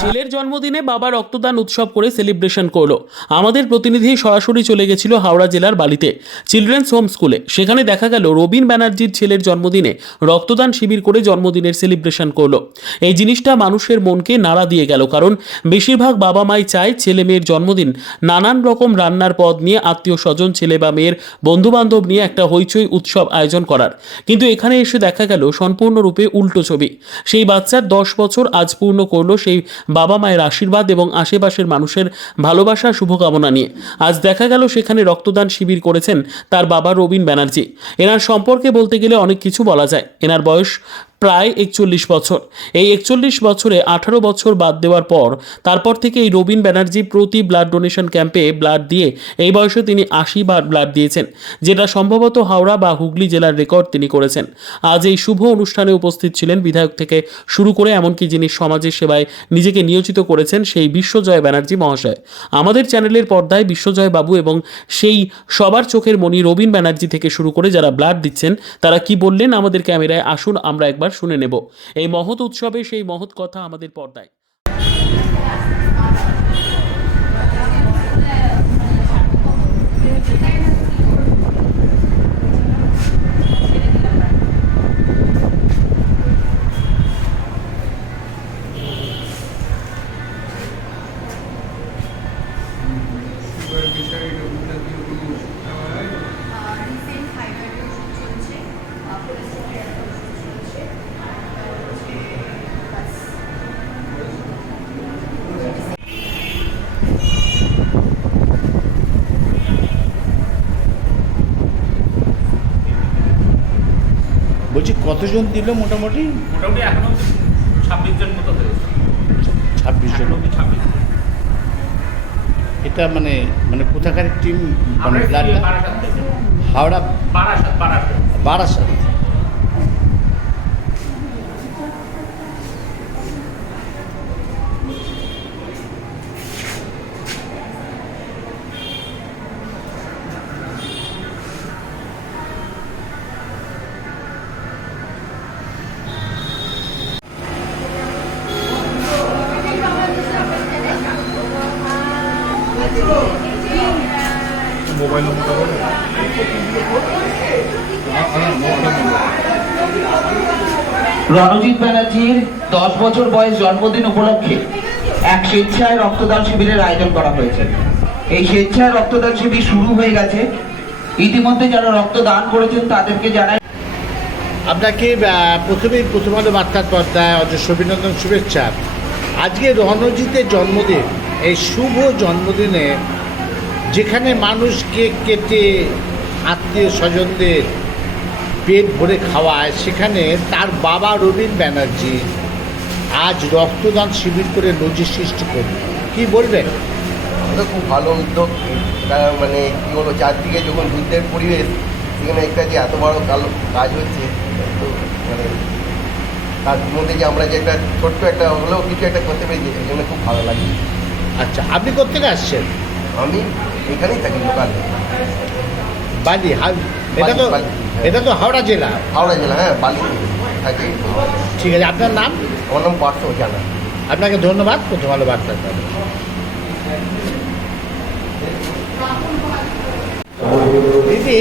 ছেলের জন্মদিনে বাবা রক্তদান উৎসব করে সেলিব্রেশন করল। আমাদের প্রতিনিধি সরাসরি চলে গেছিল হাওড়া জেলার বালিতে, চিলড্রেন্স হোম স্কুলে। সেখানে দেখা গেল রবীন ব্যানার্জির ছেলের জন্মদিনে রক্তদান শিবির করে জন্মদিনের সেলিব্রেশন করল। এই জিনিসটা মানুষের মনকে নাড়া দিয়ে গেল, কারণ বেশিরভাগ বাবা মাই চায় ছেলে মেয়ের জন্মদিন নানান রকম রান্নার পদ নিয়ে আত্মীয় স্বজন, ছেলে বা মেয়ের বন্ধুবান্ধব নিয়ে একটা হইচই উৎসব আয়োজন করার। কিন্তু এখানে এসে দেখা গেল সম্পূর্ণরূপে উল্টো ছবি। সেই বাচ্চার দশ বছর আজ পূর্ণ করল সেই বাবা মায়ের আশীর্বাদ এবং আশেপাশের মানুষের ভালোবাসা, শুভকামনা নিয়ে। আজ দেখা গেল সেখানে রক্তদান শিবির করেছেন তার বাবা রবীন ব্যানার্জি। এনার সম্পর্কে বলতে গেলে অনেক কিছু বলা যায়। এনার বয়স প্রায় একচল্লিশ বছর। এই একচল্লিশ বছরে আঠারো বছর বাদ দেওয়ার পর তারপর থেকে এই রবীন ব্যানার্জি প্রতি ব্লাড ডোনেশন ক্যাম্পে ব্লাড দিয়ে এই বয়সে তিনি আশি বার ব্লাড দিয়েছেন, যেটা সম্ভবত হাওড়া বা হুগলি জেলার রেকর্ড তিনি করেছেন। আজ এই শুভ অনুষ্ঠানে উপস্থিত ছিলেন বিধায়ক থেকে শুরু করে এমনকি যিনি সমাজের সেবায় নিজেকে নিয়োজিত করেছেন সেই বিশ্বজয় ব্যানার্জি মহাশয়। আমাদের চ্যানেলের পর্দায় বিশ্বজয় বাবু এবং সেই সবার চোখের মণি রবীন ব্যানার্জি থেকে শুরু করে যারা ব্লাড দিচ্ছেন, তারা কি বললেন আমাদের ক্যামেরায় আসুন, আমরা একবার শুনে নেব। এই মহৎ উৎসবে সেই মহৎ কথা আমাদের পর্দায়। কতজন দিল মোটামুটি? মোটামুটি এখনও ছাব্বিশ জন মতো হয়েছে। ছাব্বিশ জন। ছাব্বিশ এটা মানে মানে কোথাকার টিম মানে হাওড়া? বারাসাত বারাসাত। বারাসাত। রণজিৎ ব্যানার্জির দশ বছর বয়স জন্মদিন উপলক্ষে এক স্বেচ্ছায় রক্তদান শিবিরের আয়োজন করা হয়েছে। এই স্বেচ্ছায় রক্তদান শিবির শুরু হয়ে গেছে। ইতিমধ্যে যারা রক্তদান করেছেন তাদেরকে জানাই আপনাকে প্রথমেই প্রথম আলো বার্তার পর্দায় অজস্র অভিনন্দন, শুভেচ্ছা। আজকে রণজিতের জন্মদিন। এই শুভ জন্মদিনে যেখানে মানুষ কেক কেটে আত্মীয় স্বজনদের পেট ভরে খাওয়ায় সেখানে তার বাবা রবীন ব্যানার্জি আজ রক্তদান শিবির করে নজির সৃষ্টি করল কি বলবেন? এটা খুব ভালো উদ্যোগ। মানে কী বলব চারদিকে যখন যুদ্ধের পরিবেশ সেখানে একটা যে এত বড় কালো কাজ হচ্ছে তো মানে তার মধ্যে যে আমরা যে একটা ছোট্ট একটা হলেও কিছু একটা করতে পেরেছি এই জন্য খুব ভালো লাগে আচ্ছা আপনি কোথেকে আসছেন? আমি এখানেই থাকি লোকালে। বালি এটা তো। এটা তো হাওড়া জেলা। হাওড়া জেলা হ্যাঁ বালি থাকি। ঠিক আছে আপনার নাম? আমার নাম পার্থ জানা। আপনাকে ধন্যবাদ আলো বার্তার জন্য। দিদি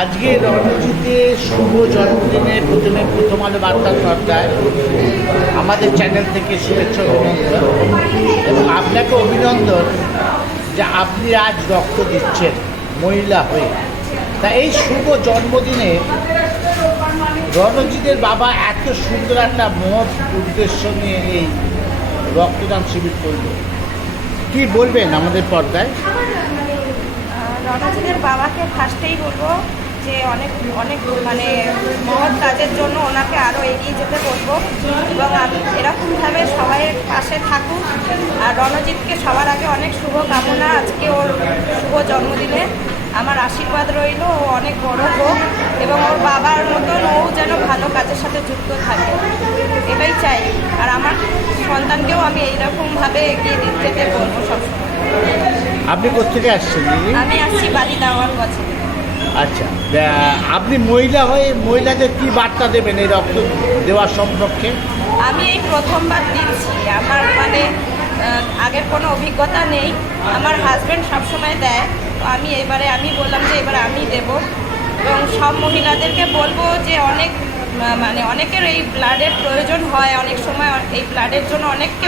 আজকে রণজিতে শুভ জন্মদিনে প্রথমে প্রথম আলো বার্তার পর্দায় আমাদের চ্যানেল থেকে শুভেচ্ছা অভিনন্দন। এবং আপনাকে অভিনন্দন যে আপনি আজ রক্ত দিচ্ছেন, মহিলা হয়ে। তা এই শুভ জন্মদিনে রণজিতের বাবা এত সুন্দর একটা মহৎ উদ্দেশ্য নিয়ে এই রক্তদান শিবির করল। কি বলবেন আমাদের পর্দায়? রণজিতের বাবাকে ফার্স্টেই বলব যে অনেক অনেক মানে মহৎ কাজের জন্য ওনাকে আরও এগিয়ে যেতে বলব। এবং আমি এরকমভাবে পাশে থাকুক। আর রণজিৎকে সবার আগে অনেক শুভ কামনা। আজকে ওর শুভ জন্মদিনে আমার আশীর্বাদ রইল। ও অনেক বড় হোক এবং ওর বাবার মতন ও যেন ভালো কাজের সাথে যুক্ত থাকে। এটাই চাই। আর আমার সন্তানকেও আমি এইরকমভাবে এগিয়ে দিতে যেতে বলব সবসময়। আপনি কোথেকে আসছেন আমি আসছি বালি দাওয়ার কাছে আচ্ছা আপনি মহিলা হয়ে মহিলাদের কি বার্তা দেবেন এই রক্ত দেওয়ার সম্পর্কে? আমি এই প্রথমবার দিচ্ছি। আমার মানে আগের কোনো অভিজ্ঞতা নেই। আমার হাজব্যান্ড সবসময় দেয়। তো আমি এবারে, আমি বললাম যে এবার আমি দেব। এবং সব মহিলাদেরকে বলব যে অনেক মানে অনেকের এই ব্লাডের প্রয়োজন হয়। অনেক সময় এই ব্লাডের জন্য অনেককে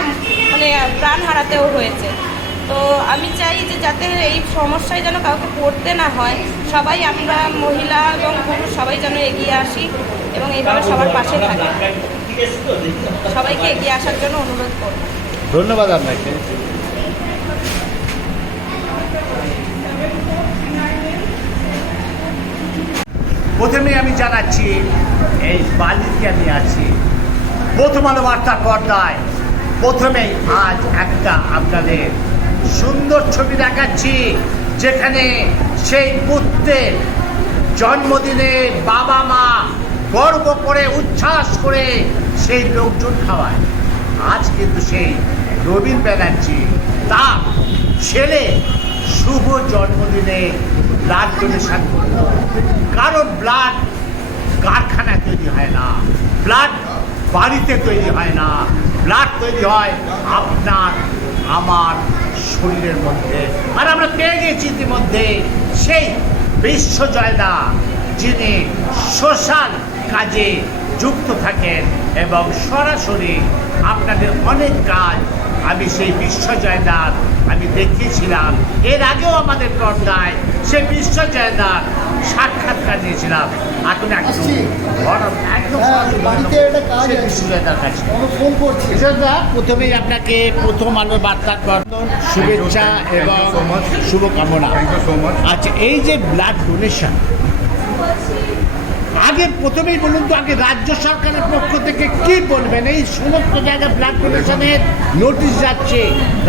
মানে প্রাণ হারাতেও হয়েছে। তো আমি চাই যে যাতে এই সমস্যায় যেন কাউকে পড়তে না হয়, সবাই আমরা মহিলা এবং পুরুষ সবাই যেন এগিয়ে আসি এবং এইভাবে সবার পাশে থাকি। সবাইকে এগিয়ে আসার জন্য অনুরোধ করব। ধন্যবাদ আপনাকে। প্রথমে আমি জানাচ্ছি, এই বালিতে আমি আছি। প্রথম আলো বার্তা পর্দায়। প্রথমেই আজ একটা আপনাদের সুন্দর ছবি দেখাচ্ছি, যেখানে সেই পুত্রের জন্মদিনে বাবা মা গর্ব করে, উচ্ছ্বাস করে সেই লোকজন খাওয়ায়। আজ কিন্তু সেই রবীন ব্যানার্জি, তার ছেলে শুভ জন্মদিনে ব্লাড ডোনেশন করল। কারণ ব্লাড কারখানায় তৈরি হয় না, ব্লাড বাড়িতে তৈরি হয় না, ব্লাড তৈরি হয় আপনার, আমার শরীরের মধ্যে। আর আমরা পেয়ে গেছি ইতিমধ্যে সেই বিশ্ব জয়দা, যিনি সোশ্যাল কাজে যুক্ত থাকেন এবং সরাসরি আপনাদের অনেক কাজ আমি সেই বিশ্ব জয়দার আমি দেখিয়েছিলাম। এর আগেও আমাদের পর্দায় সেই বিশ্ব জয়দার সাক্ষাৎকার দিয়েছিলাম। এখন একদম বিশ্বদা প্রথমেই আপনাকে প্রথম আলোর বার্তার শুভেচ্ছা এবং শুভকামনা। আচ্ছা এই যে ব্লাড ডোনেশন আগে প্রথমেই বলুন তো আগে রাজ্য সরকারের পক্ষ থেকে কি বলবেন? এই সমস্ত জায়গায় ব্লাড ডোনেশনের নোটিশ যাচ্ছে।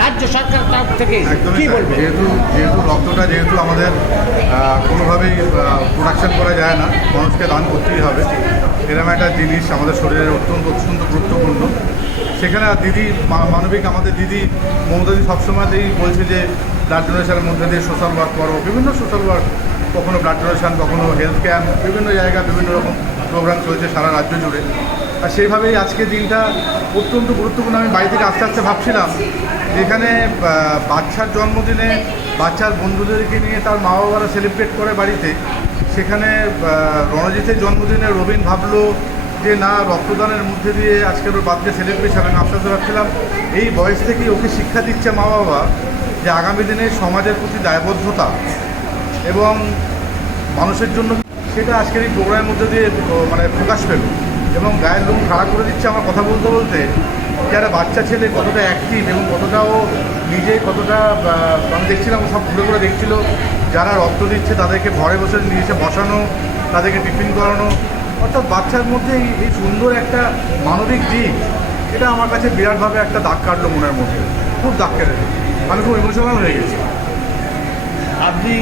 রাজ্য সরকারের তরফ থেকে কি বলবেন? যেহেতু যেহেতু রক্তটা যেহেতু আমাদের কোনোভাবেই প্রোডাকশন করা যায় না মানুষকে দান করতেই হবে। এরকম একটা জিনিস আমাদের শরীরের অত্যন্ত অত্যন্ত গুরুত্বপূর্ণ। সেখানে দিদি মানবিক আমাদের দিদি মমতাদি সবসময়তেই বলছে যে ব্লাড ডোনেশনের মধ্যে দিয়ে সোশ্যাল ওয়ার্ক করো বিভিন্ন সোশ্যাল ওয়ার্ক কখনো ব্লাড ডোনেশন কখনো হেলথ ক্যাম্প বিভিন্ন জায়গায় বিভিন্ন রকম প্রোগ্রাম চলছে সারা রাজ্য জুড়ে। আর সেইভাবেই আজকে দিনটা অত্যন্ত গুরুত্বপূর্ণ। আমি বাড়ি থেকে আস্তে আস্তে ভাবছিলাম যেখানে বাচ্চার জন্মদিনে বাচ্চার বন্ধুদেরকে নিয়ে তার মা বাবারা সেলিব্রেট করে বাড়িতে। সেখানে রণজিতের জন্মদিনে রবীন ভাবলো যে, না, রক্তদানের মধ্যে দিয়ে আজকের ওর বার্থডে সেলিব্রেশন আমি আস্তে আস্তে ভাবছিলাম, এই বয়স থেকেই ওকে শিক্ষা দিচ্ছে মা বাবা যে আগামী দিনে সমাজের প্রতি দায়বদ্ধতা। এবং মানুষের জন্য সেটা আজকের এই প্রোগ্রামের মধ্যে দিয়ে মানে প্রকাশ পেল। এবং গায়ের লোক খাড়া করে দিচ্ছে আমার কথা বলতে বলতে যারা বাচ্চা ছেলে কতটা অ্যাক্টিভ এবং কতটাও নিজে কতটা আমি দেখছিলাম সব ঘুরে ঘুরে দেখছিল। যারা রক্ত দিচ্ছে তাদেরকে ঘরে বসে নিয়ে এসে বসানো, তাদেরকে টিফিন করানো। অর্থাৎ বাচ্চার মধ্যে এই সুন্দর একটা মানবিক দিক, এটা আমার কাছে বিরাটভাবে একটা দাগ কাটলো মনের মধ্যে। খুব দাগ কেটে আমি খুব ইমোশনাল হয়ে গেছি। আপনি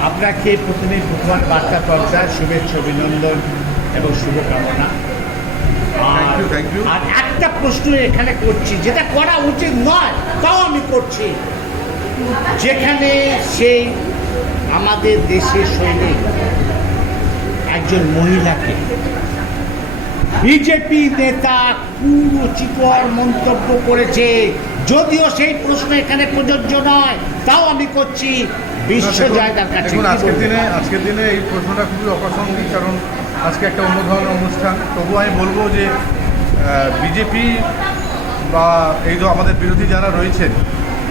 আপনাকে প্রথমে প্রথম বার্তা চর্চা শুভেচ্ছা অভিনন্দন এবং শুভকামনা. আর একটা প্রশ্ন এখানে করছি যেটা করা উচিত নয় তাও আমি করছি যেখানে সেই আমাদের দেশের সৈনিক একজন মহিলাকে বিজেপি নেতা কুরুচিকর মন্তব্য করেছে যদিও সেই প্রশ্ন এখানে প্রযোজ্য নয় তাও আমি করছি বিশ্ব জয়দার কাছে। আজকের দিনে আজকের দিনে এই প্রশ্নটা খুবই অপ্রাসঙ্গিক কারণ আজকে একটা অন্য ধরনের অনুষ্ঠান। তবু আমি বলব যে বিজেপি বা এই যে আমাদের বিরোধী যারা রয়েছেন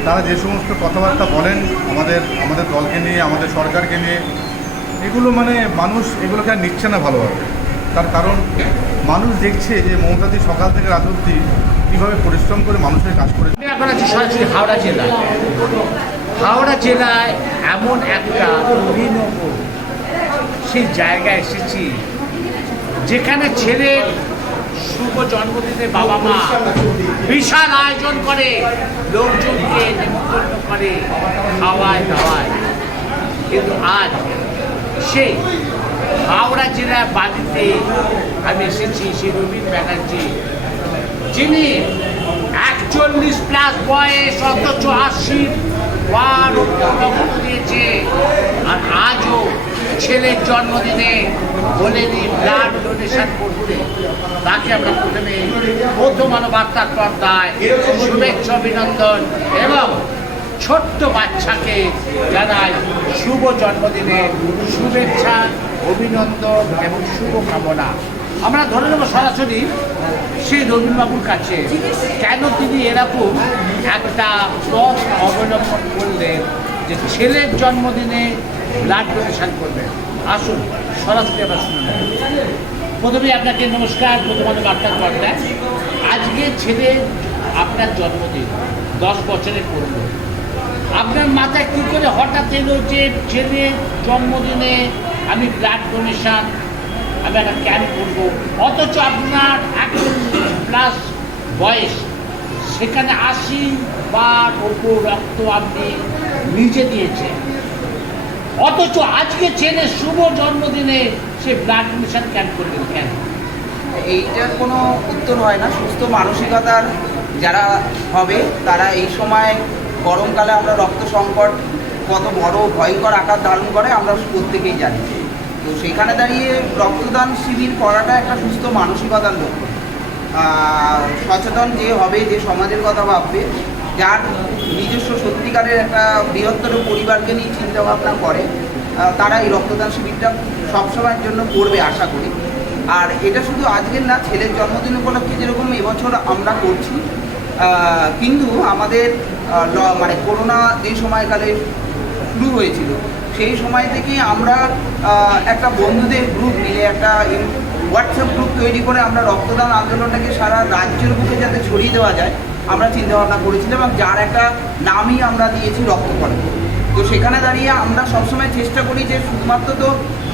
তারা যে সমস্ত কথাবার্তা বলেন আমাদের আমাদের দলকে নিয়ে আমাদের সরকারকে নিয়ে এগুলো মানে মানুষ এগুলোকে আর নিচ্ছে না ভালোভাবে। তার কারণ মানুষ দেখছে যে মমতাদি সকাল থেকে রাত অবধি কীভাবে পরিশ্রম করে মানুষের কাজ করে এখন আছি সরাসরি হাওড়া জেলা। হাওড়া জেলায় এমন একটা সেই জায়গায় এসেছি, যেখানে ছেলের শুভ জন্মদিনে বাবা মা বিশাল আয়োজন করে, লোকজনকে নিমন্ত্রণ করে, খাওয়ায় দাওয়ায়। কিন্তু আজ সেই হাওড়া জেলার বাড়িতে আমি এসেছি সেই রবীন ব্যানার্জি, যিনি একচল্লিশ প্লাস বয়স, অথচ বার দিয়েছে। আর আজও ছেলের জন্মদিনে বলেনি ব্লাড ডোনেশন করতে। তাকে আমরা প্রথমে প্রথম আলো বার্তার পর্দায় শুভেচ্ছা, অভিনন্দন এবং ছোট্ট বাচ্চাকে জানাই শুভ জন্মদিনে শুভেচ্ছা, অভিনন্দন এবং শুভকামনা। আমরা ধরে নেব সরাসরি সেই রবীন্দ্রবাবুর কাছে কেন তিনি এরকম একটা পথ অবলম্বন করলেন যে ছেলের জন্মদিনে ব্লাড ডোনেশন করবেন আসুন সরাসরি আমরা শুনে প্রথমে আপনাকে নমস্কার, প্রথমত বার্তা কর্তায় আজকে ছেলে আপনার জন্মদিন, দশ বছরের পূর্ণ আপনার মাথায় কী করে হঠাৎ এলো যে ছেলের জন্মদিনে আমি ব্লাড ডোনেশন আমি একটা ক্যাম্প করব। অথচ আপনার এখন প্লাস বয়স। সেখানে আশি বার ওপর রক্ত আপনি নিজে দিয়েছেন। অথচ আজকে ছেলের শুভ জন্মদিনে সে ব্লাড ডোনেশন ক্যাম্প করবেন কেন? এইটার কোনো উত্তর হয় না। সুস্থ মানসিকতার যারা হবে, তারা এই সময় গরমকালে আমরা রক্ত সংকট, কত বড় ভয়ঙ্কর আকার ধারণ করে, আমরা প্রত্যেকেই জানি। তো সেখানে দাঁড়িয়ে রক্তদান শিবির করাটা একটা সুস্থ মানসিকতার লক্ষ্য। সচেতন যে হবে, যে সমাজের কথা ভাববে, যার নিজস্ব সত্যিকারের একটা বৃহত্তর পরিবারকে নিয়ে চিন্তাভাবনা করে তারা এই রক্তদান শিবিরটা সবসময়ের জন্য করবে আশা করি। আর এটা শুধু আজকের না, ছেলের জন্মদিন উপলক্ষে যেরকম এবছর আমরা করছি কিন্তু আমাদের মানে করোনা যে সময়কালে শুরু হয়েছিল। সেই সময় থেকেই আমরা একটা বন্ধুদের গ্রুপ মিলে একটা হোয়াটসঅ্যাপ গ্রুপ তৈরি করে আমরা রক্তদান আন্দোলনটাকে সারা রাজ্যের বুকে যাতে ছড়িয়ে দেওয়া যায়, আমরা চিন্তা ভাবনা করেছিলাম এবং যার একটা নামই আমরা দিয়েছি রক্তকরণ তো সেখানে দাঁড়িয়ে আমরা সবসময় চেষ্টা করি যে শুধুমাত্র তো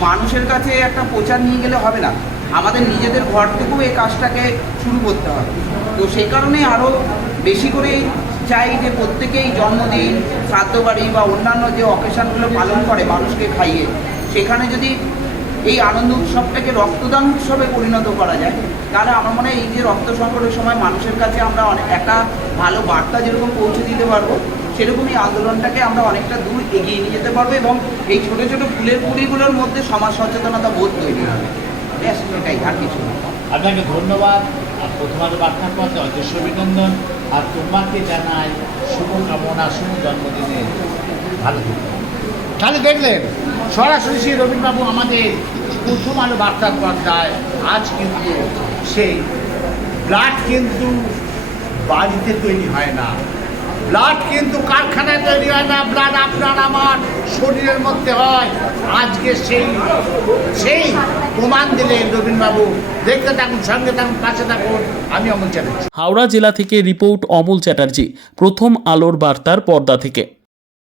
মানুষের কাছে একটা প্রচার নিয়ে গেলে হবে না, আমাদের নিজেদের ঘর থেকেও এই কাজটাকে শুরু করতে হবে। তো সেই কারণে আরও বেশি করে চাই যে প্রত্যেকেই জন্মদিন শ্রাদ্ধ বাড়ি বা অন্যান্য যে অকেশনগুলো পালন করে মানুষকে খাইয়ে, সেখানে যদি এই আনন্দ উৎসবটাকে রক্তদান উৎসবে পরিণত করা যায়, তাহলে আমার মনে হয় এই যে রক্ত সংকটের সময় মানুষের কাছে আমরা অনেক, একটা ভালো বার্তা যেরকম পৌঁছে দিতে পারব, সেরকমই আন্দোলনটাকে আমরা অনেকটা দূর এগিয়ে নিয়ে যেতে পারব এবং এই ছোটো ছোটো ফুলের কুড়িগুলোর মধ্যে সমাজ সচেতনতা বোধ তৈরি হবে। ব্যাস, এটাই, আর কিছু আপনাকে ধন্যবাদ। আর প্রথম আলো বার্তার পথে অজস্র অভিনন্দন। আর তোমাকে জানাই শুভকামনা শুভ জন্মদিনে ভালো তাহলে দেখলেন, সরাসরি শ্রী রবীন্দ্রবাবু আমাদের প্রথম আলো বার্তার পর্দায় আজ কিন্তু সেই ব্লাড কিন্তু বাড়িতে তৈরি হয় না। ব্লাড কিন্তু কারখানায় তৈরি হয় না, ব্লাড আপনার আমার শরীরের মধ্যে হয়। আজকে সেই সেই প্রমাণ দিলেন রবীন্দ্রবাবু। দেখতে থাকুন, সঙ্গে থাকুন, পাশে থাকুন, আমি অমল চ্যাটার্জি। হাওড়া জেলা থেকে রিপোর্ট অমল চ্যাটার্জি, প্রথম আলোর বার্তার পর্দা থেকে।